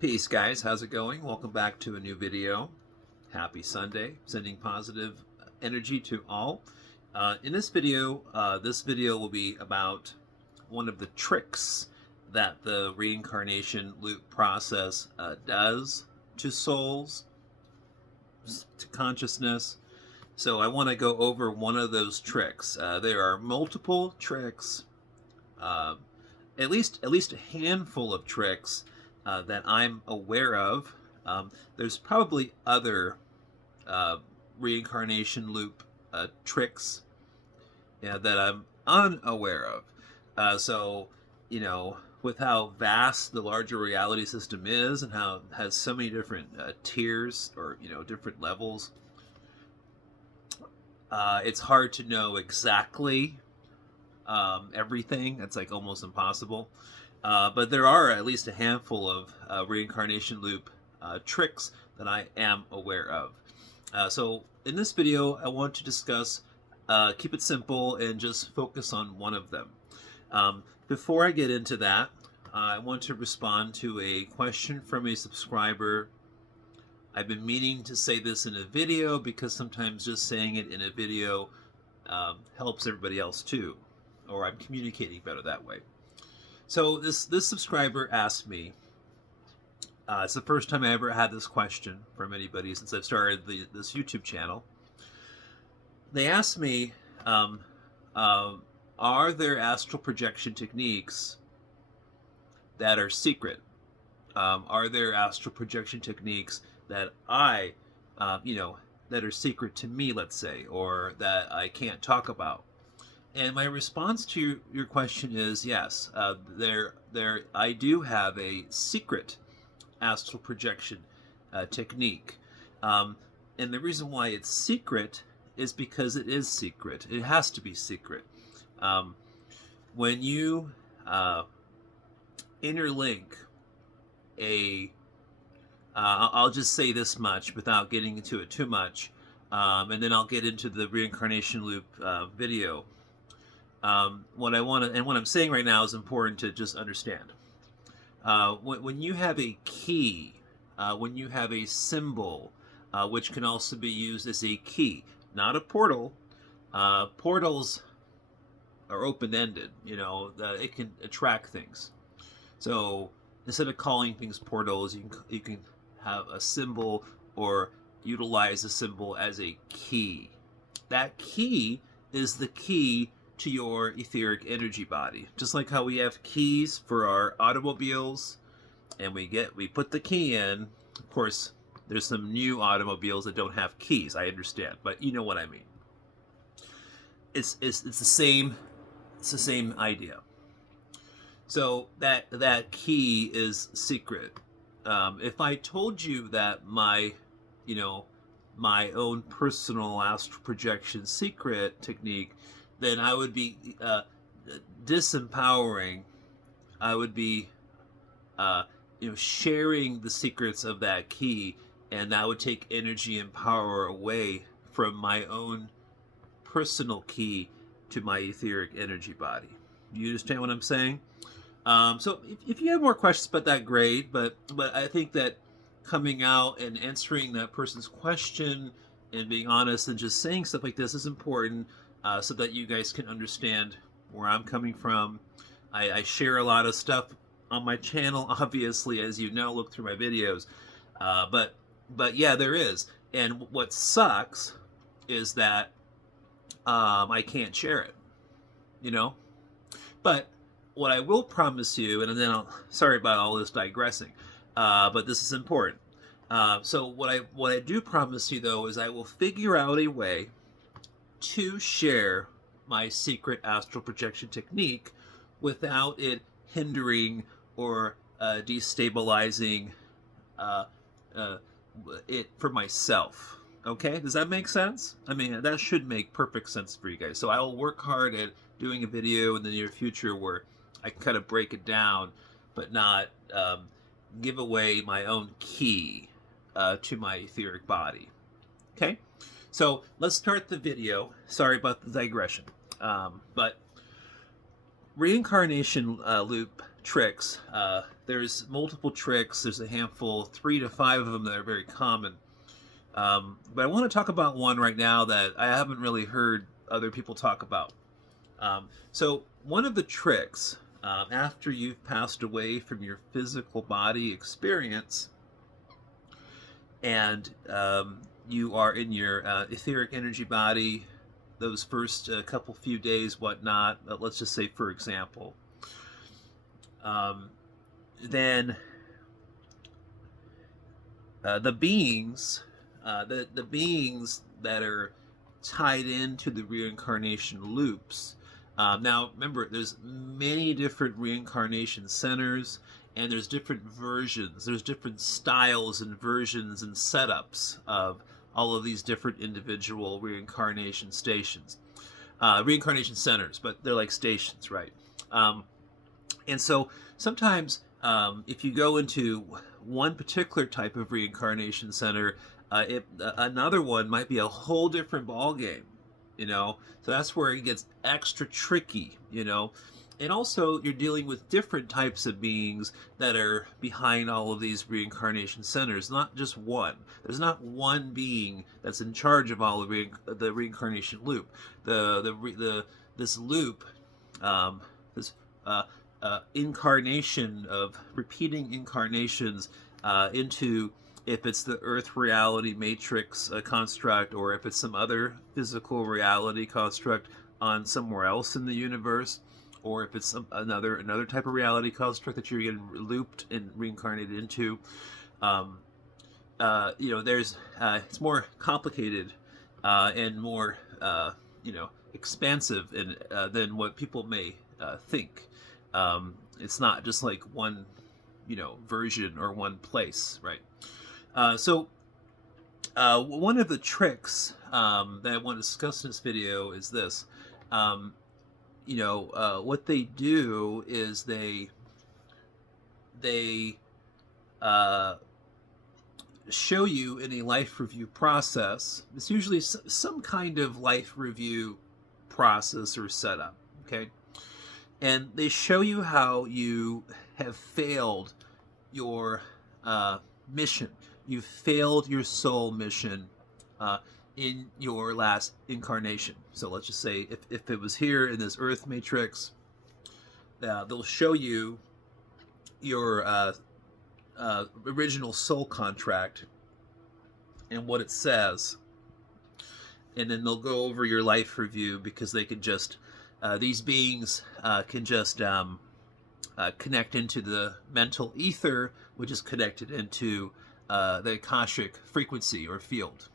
Peace, guys. How's it going? Welcome back to a new video. Happy Sunday. Sending positive energy to all. In this video will be about one of the tricks that the reincarnation loop process does to souls, to consciousness. So I want to go over one of those tricks. There are multiple tricks, at least a handful of tricks that I'm aware of. There's probably other reincarnation loop tricks that I'm unaware of. So, with how vast the larger reality system is and how it has so many different tiers or, different levels, it's hard to know exactly everything. That's like almost impossible. But there are at least a handful of reincarnation loop tricks that I am aware of. So in this video, I want to discuss, keep it simple and just focus on one of them. Before I get into that, I want to respond to a question from a subscriber. I've been meaning to say this in a video because sometimes just saying it in a video helps everybody else too, or I'm communicating better that way. So this subscriber asked me, it's the first time I ever had this question from anybody since I've started this YouTube channel. They asked me, are there astral projection techniques that are secret? Are there astral projection techniques that that are secret to me, let's say, or that I can't talk about? And my response to your question is yes. I do have a secret astral projection technique, and the reason why it's secret is because it is secret. It has to be secret. When you interlink I'll just say this much without getting into it too much, and then I'll get into the reincarnation loop video. What I want to, and what I'm saying right now is important to just understand. When you have a key, when you have a symbol, which can also be used as a key, not a portal. Portals are open-ended. It can attract things. So instead of calling things portals, you can have a symbol or utilize a symbol as a key. That key is the key to your etheric energy body. Just like how we have keys for our automobiles, and we put the key in. Of course, there's some new automobiles that don't have keys. I understand, but you know what I mean. It's the same idea. So that key is secret. If I told you that my own personal astral projection secret technique, then I would be disempowering. I would be sharing the secrets of that key, and that would take energy and power away from my own personal key to my etheric energy body. You understand what I'm saying? So if you have more questions about that, great. But I think that coming out and answering that person's question and being honest and just saying stuff like this is important, so that you guys can understand where I'm coming from. I share a lot of stuff on my channel, obviously, as you know, look through my videos. But yeah, there is. And what sucks is that I can't share it, But what I will promise you, and then sorry about all this digressing, but this is important. So what I do promise you, though, is I will figure out a way to share my secret astral projection technique without it hindering or destabilizing it for myself. Okay, does that make sense? I mean, that should make perfect sense for you guys. So I will work hard at doing a video in the near future where I can kind of break it down, but not give away my own key to my etheric body. Okay? So let's start the video. Sorry about the digression. But reincarnation loop tricks. There's multiple tricks. There's a handful, 3 to 5 of them that are very common. But I want to talk about one right now that I haven't really heard other people talk about. So one of the tricks, after you've passed away from your physical body experience, and you are in your etheric energy body, those first couple few days, whatnot, let's just say, for example, then the beings that are tied into the reincarnation loops. Now, remember, there's many different reincarnation centers, and there's different versions. There's different styles and versions and setups of all of these different individual reincarnation stations. Reincarnation centers, but they're like stations, right? And so sometimes if you go into one particular type of reincarnation center, another one might be a whole different ball game, so that's where it gets extra tricky, and also you're dealing with different types of beings that are behind all of these reincarnation centers, not just one. There's not one being that's in charge of all of the reincarnation loop. This loop, this incarnation of repeating incarnations into, if it's the Earth reality matrix construct, or if it's some other physical reality construct on somewhere else in the universe, or if it's another type of reality construct that you're getting looped and reincarnated into. There's it's more complicated and more expansive than what people may think. It's not just like one version or one place, right? So one of the tricks that I want to discuss in this video is this. What they do is they show you in a life review process. It's usually some kind of life review process or setup, okay? And they show you how you have failed your mission. You failed your soul mission in your last incarnation. So let's just say if it was here in this Earth matrix, they'll show you your original soul contract and what it says. And then they'll go over your life review, because they can just, these beings can just connect into the mental ether, which is connected into the Akashic frequency or field.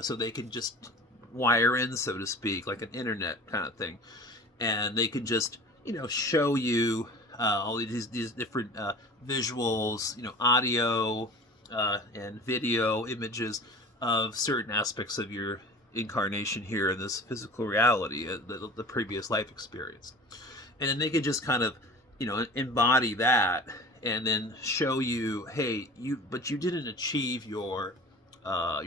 So they can just wire in, so to speak, like an internet kind of thing. And they can just, show you all these different visuals, audio and video images of certain aspects of your incarnation here in this physical reality, the previous life experience. And then they can just kind of, embody that, and then show you, hey, but you didn't achieve your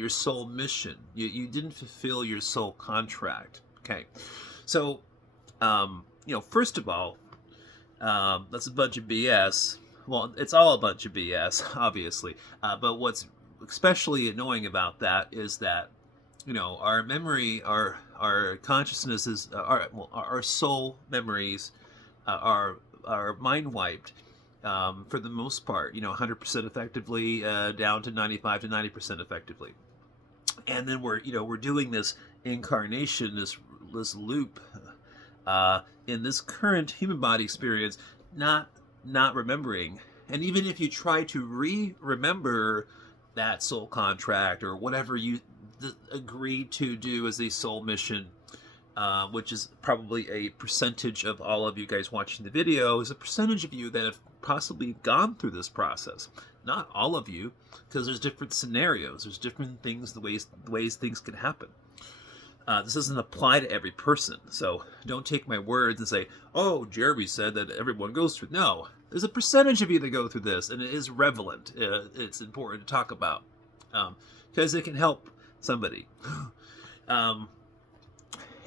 soul mission. You didn't fulfill your soul contract. Okay, so first of all, that's a bunch of BS. Well, it's all a bunch of BS, obviously. But what's especially annoying about that is that our memory, our consciousnesses, our soul memories are mind wiped. For the most part, 100% effectively, down to 95 to 90% effectively. And then we're doing this incarnation, this loop, in this current human body experience, not remembering. And even if you try to remember that soul contract or whatever you agreed to do as a soul mission, which is probably a percentage of all of you guys watching the video, is a percentage of you that have possibly gone through this process. Not all of you, because there's different scenarios, there's different things, the ways things can happen. This doesn't apply to every person, so don't take my words and say, oh, Jeremy said that everyone goes through. No, there's a percentage of you that go through this, and it is relevant. It's important to talk about, because it can help somebody.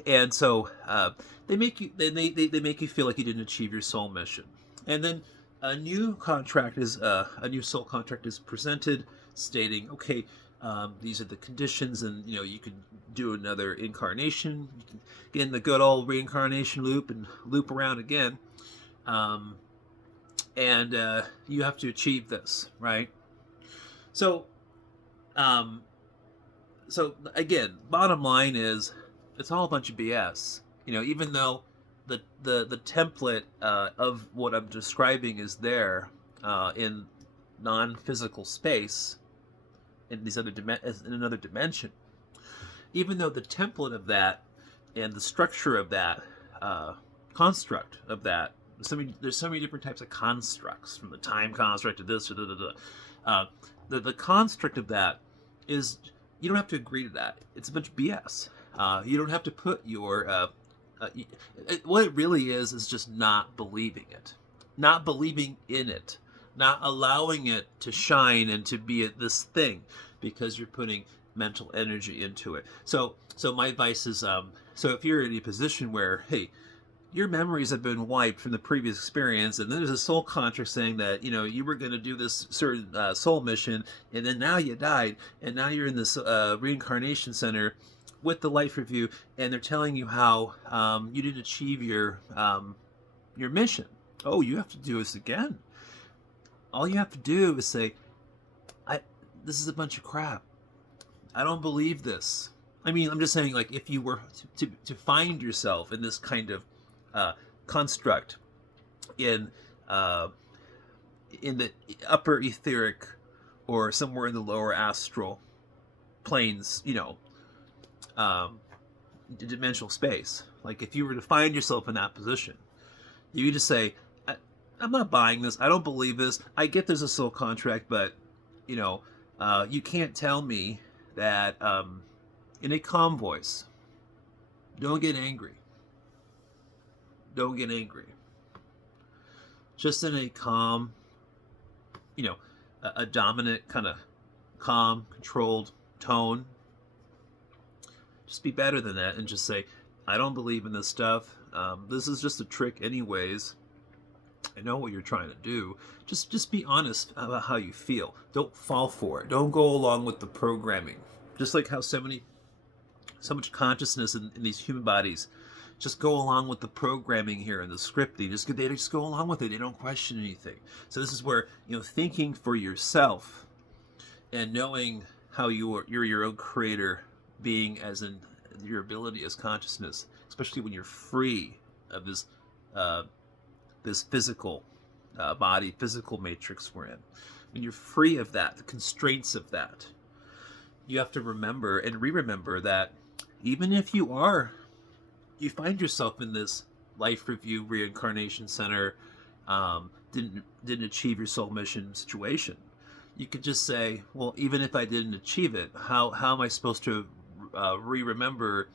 And so they make you feel like you didn't achieve your soul mission. And then a new contract is a new soul contract is presented, stating, okay, these are the conditions, and you can do another incarnation. You can get in the good old reincarnation loop and loop around again, um, and you have to achieve this, right? So, um, so again, bottom line is, it's all a bunch of BS. Even though the template of what I'm describing is there in non-physical space, in in another dimension. Even though the template of that and the structure of that construct of that, there's so many different types of constructs, from the time construct to this, the construct of that is, you don't have to agree to that. It's a bunch of BS. You don't have to put your what it really is just not believing it, not believing in it, not allowing it to shine and to be this thing, because you're putting mental energy into it. So my advice is, so if you're in a position where, hey, your memories have been wiped from the previous experience, and then there's a soul contract saying that you were going to do this certain soul mission, and then now you died, and now you're in this reincarnation center with the life review, and they're telling you how you didn't achieve your mission. Oh, you have to do this again. All you have to do is say, this is a bunch of crap. I don't believe this. I mean, I'm just saying, like, if you were to find yourself in this kind of construct in the upper etheric or somewhere in the lower astral planes, dimensional space. Like, if you were to find yourself in that position, you could just say, I'm not buying this. I don't believe this. I get there's a soul contract, but you can't tell me that in a calm voice. Don't get angry. Don't get angry. Just in a calm, a dominant kind of calm, controlled tone. Just be better than that and just say, I don't believe in this stuff. This is just a trick anyways. I know what you're trying to do. Just be honest about how you feel. Don't fall for it. Don't go along with the programming. Just like how so much consciousness in these human bodies just go along with the programming here in the scripting. They just go along with it. They don't question anything. So this is where, thinking for yourself and knowing how you're your own creator being, as in your ability as consciousness, especially when you're free of this physical body, physical matrix we're in. When you're free of that, the constraints of that, you have to remember and re-remember that even if you find yourself in this life review reincarnation center, didn't achieve your soul mission situation, you could just say, well, even if I didn't achieve it, how am I supposed to re-remember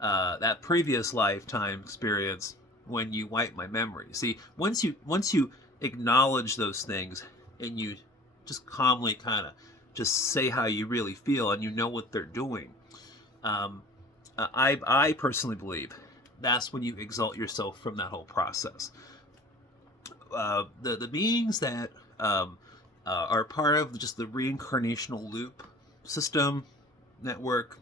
that previous lifetime experience when you wipe my memory? See, once you acknowledge those things and you just calmly kind of just say how you really feel, and you know what they're doing, I personally believe that's when you exalt yourself from that whole process. The beings that are part of just the reincarnational loop system network,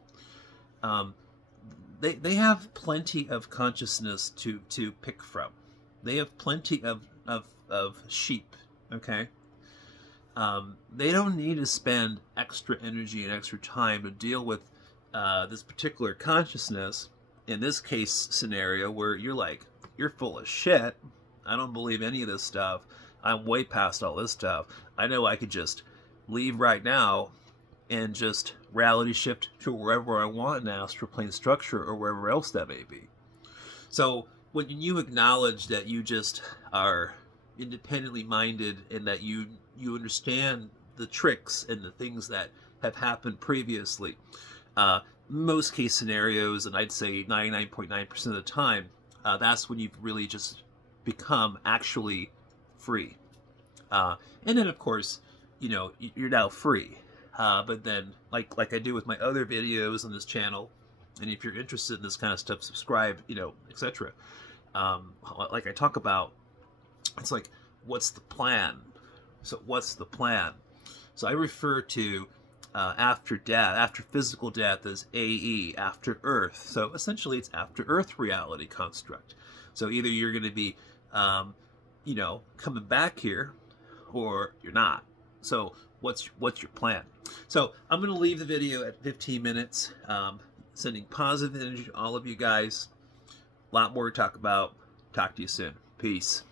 they have plenty of consciousness to pick from. They have plenty of sheep. Okay. They don't need to spend extra energy and extra time to deal with this particular consciousness, in this case scenario, where you're full of shit. I don't believe any of this stuff. I'm way past all this stuff. I know I could just leave right now and just reality shift to wherever I want in astral plane structure, or wherever else that may be. So when you acknowledge that you just are independently minded, and that you understand the tricks and the things that have happened previously, most case scenarios, and I'd say 99.9% of the time, that's when you've really just become actually free. And then, of course, you're now free. But then, like I do with my other videos on this channel, and if you're interested in this kind of stuff, subscribe, etc. Like I talk about, it's like what's the plan? So what's the plan? So I refer to after death, after physical death, as AE, after Earth. So essentially, it's after Earth reality construct. So either you're going to be, coming back here, or you're not. So what's your plan? So I'm going to leave the video at 15 minutes, sending positive energy to all of you guys. A lot more to talk about. Talk to you soon. Peace.